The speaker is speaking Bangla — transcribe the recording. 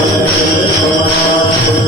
ও